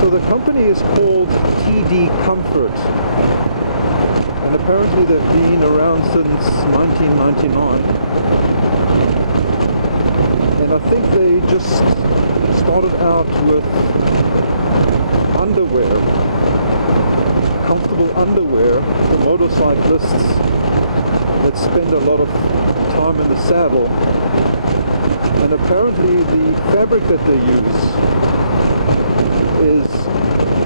So the company is called TD Comfort, and apparently they've been around since 1999, and I think they just started out with underwear, comfortable underwear for motorcyclists that spend a lot of time in the saddle. And apparently the fabric that they use is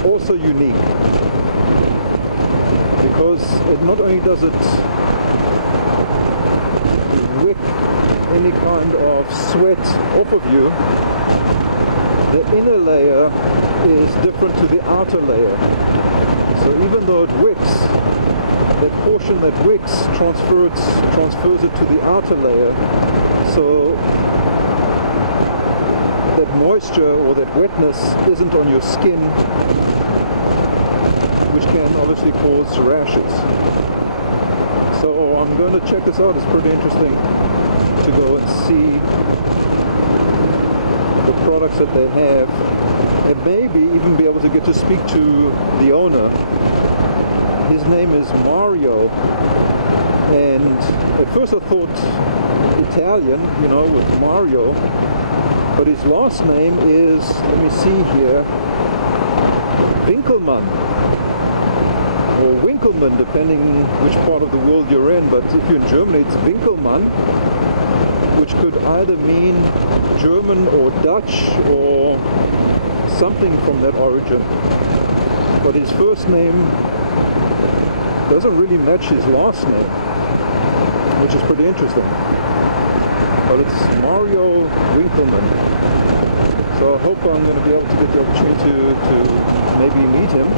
also unique, because it not only does it wick any kind of sweat off of you, the inner layer is different to the outer layer. So even though it wicks, that portion that wicks transfers it to the outer layer. So that moisture or that wetness isn't on your skin, which can obviously cause rashes. So I'm going to check this out. It's pretty interesting to go and see the products that they have, and maybe even be able to get to speak to the owner. His name is Mario, and at first I thought Italian, you know, with Mario, but his last name is, let me see here, Winkelman, or Winkelman, depending which part of the world you're in. But if you're in Germany, it's Winkelman, which could either mean German or Dutch or something from that origin. But his first name doesn't really match his last name, which is pretty interesting. But it's Mario Winkelman. So I hope I'm going to be able to get the opportunity to maybe meet him,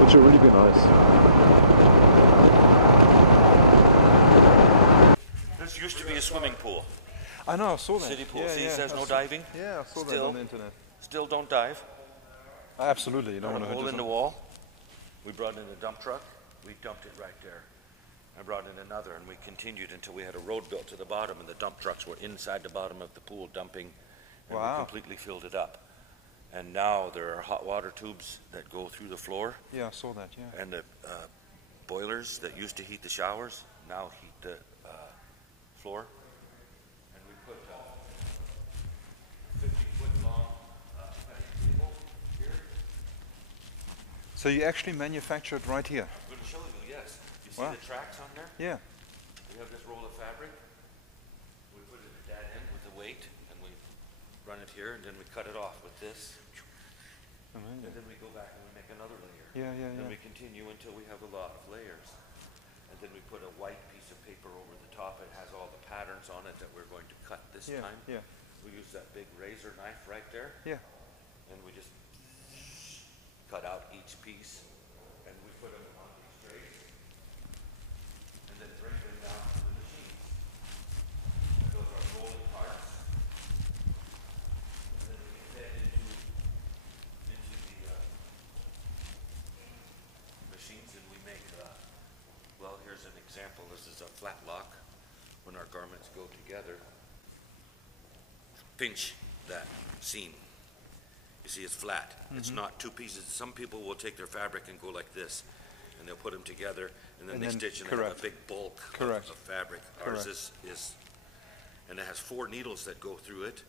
which would really be nice. This used to be a swimming pool. I know, I saw that. City pool. Yeah, See, yeah, there's no diving. Yeah, I saw that on the internet. Still don't dive. Absolutely, you don't want to hurt hole in yourself. the wall. We brought in a dump truck. We dumped it right there. I brought in another, and we continued until we had a road built to the bottom, and the dump trucks were inside the bottom of the pool dumping, and we completely filled it up. And now there are hot water tubes that go through the floor. Yeah, I saw that, yeah. And the boilers that used to heat the showers now heat the floor. And we put a 50-foot long cutting table here. So you actually manufacture it right here? I'm going to show you, yes. You see the tracks on there? Yeah. We have this roll of fabric. We put it at that end with the weight, and we run it here, and then we cut it off with this. Amazing. And then we go back and we make another layer. Yeah, yeah, and yeah. we continue until we have a lot of layers. And then we put a white piece of paper over the top. It has all the patterns on it that we're going to cut this time. Yeah. We use that big razor knife right there. Yeah. And we just cut out each piece, and we put them on these trays, and then bring them down to the machines. And those are rolling parts. And then we get that into the machines, and we make, well, here's an example. This is a flat lock. When our garments go together, pinch that seam. You see, it's flat. Mm-hmm. It's not two pieces. Some people will take their fabric and go like this, and they'll put them together, and then they stitch, and they have a big bulk of fabric. Ours is, and it has 4 needles that go through it,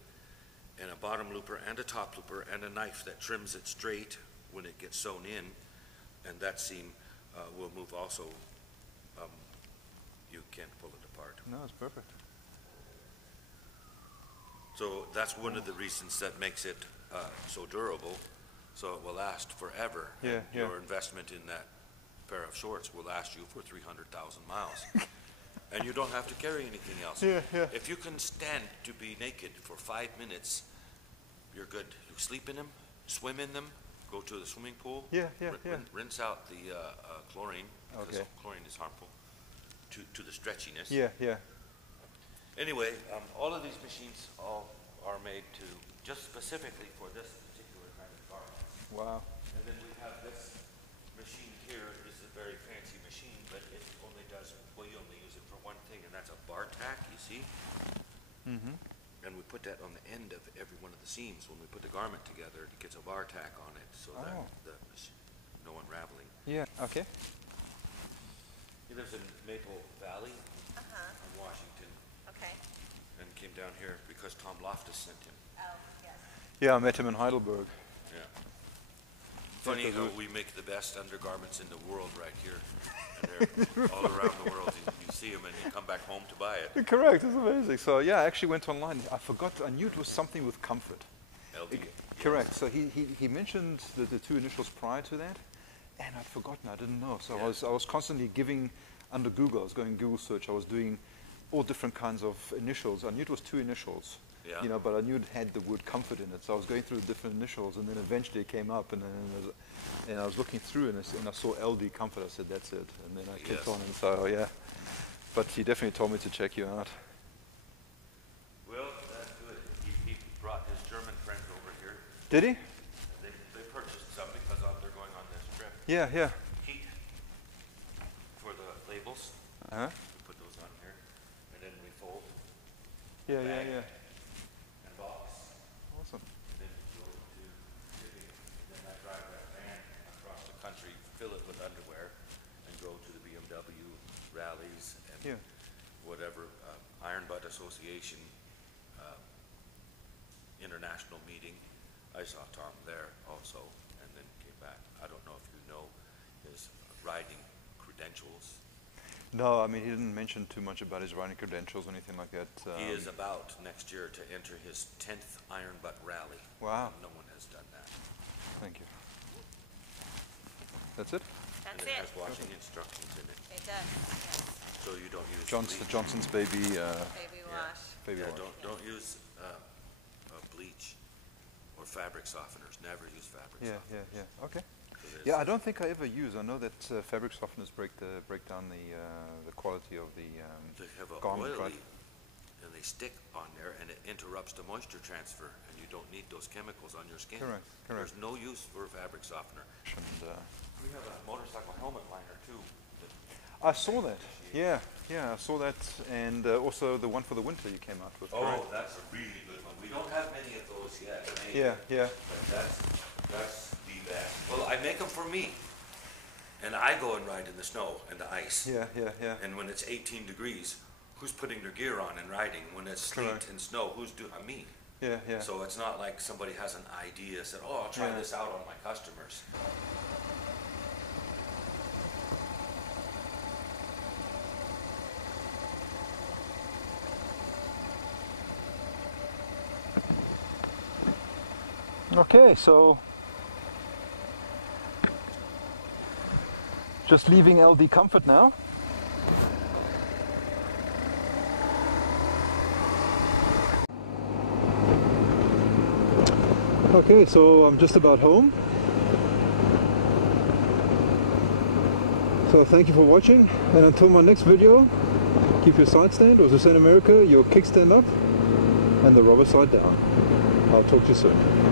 and a bottom looper and a top looper and a knife that trims it straight when it gets sewn in, and that seam will move also. You can't pull it apart. No, it's perfect. So that's one of the reasons that makes it so durable, so it will last forever. Yeah, Your investment in that pair of shorts will last you for 300,000 miles. And you don't have to carry anything else. Yeah, yeah. If you can stand to be naked for 5 minutes, you're good. You sleep in them, swim in them, go to the swimming pool, rinse out the chlorine, because chlorine is harmful to the stretchiness. Yeah, yeah. Anyway, all of these machines all are made to just specifically for this particular kind of garment. Wow. And then we have this machine here. This is a very fancy machine, but it only does, well, you only use it for one thing, and that's a bar tack, you see? Mm-hmm. And we put that on the end of every one of the seams. When we put the garment together, it gets a bar tack on it so that there's no unraveling. Yeah, okay. He lives in Maple Valley in Washington. Okay. And came down here because Tom Loftus sent him. Oh, yes. Yeah, I met him in Heidelberg. Yeah. Funny how we make the best undergarments in the world right here. And they're all around the world. You see them and you come back home to buy it. Correct, it's amazing. So yeah, I actually went online. I forgot, I knew it was something with comfort. LD. Correct, so he mentioned the two initials prior to that, and I'd forgotten, I didn't know. So I was constantly giving, under Google, I was going Google search, I was doing all different kinds of initials. I knew it was two initials, you know, but I knew it had the word comfort in it. So I was going through the different initials, and then eventually it came up, and I was looking through, and I saw LDComfort. I said, that's it. And then I kept on, and so, yeah. But he definitely told me to check you out. Well, that's good. He brought his German friend over here. Did he? They purchased some because they're going on this trip. Yeah, yeah. Heat for the labels. Uh-huh. We put those on here, and then we fold. Yeah, bag, yeah, yeah. And box. Awesome. And then go to shipping. And then I drive that van across the country, fill it with underwear, and go to the BMW rallies and whatever Iron Butt Association international meeting. I saw Tom there also, and then came back. I don't know if you know his riding credentials. No, I mean, he didn't mention too much about his riding credentials or anything like that. He is about next year to enter his 10th Iron Butt Rally. Wow. No one has done that. Thank you. That's it? And it has washing instructions in it. It does, yes. So you don't use Johnson's baby. Baby wash. Baby wash. Don't use bleach or fabric softeners. Never use fabric softeners. Yeah. Okay. Yeah, I don't think I ever use. I know that fabric softeners break down the quality of the They have a garment, oily, right? and they stick on there, and it interrupts the moisture transfer, and you don't need those chemicals on your skin. Correct. There's no use for a fabric softener. And, We have a motorcycle helmet liner too. I saw that. Yeah, I saw that, and also the one for the winter you came out with. Oh, correct? that's a really good one. We don't have many of those yet. Yeah. But that's the best. Well, I make them for me, and I go and ride in the snow and the ice. Yeah. And when it's 18 degrees, who's putting their gear on and riding? When it's sleet and snow, who's doing? Me. Yeah. So it's not like somebody has an idea, said, "Oh, I'll try this out on my customers." Okay, so just leaving LDComfort now. Okay, so I'm just about home. So thank you for watching, and until my next video, keep your side stand, or as we say in America, your kickstand up and the rubber side down. I'll talk to you soon.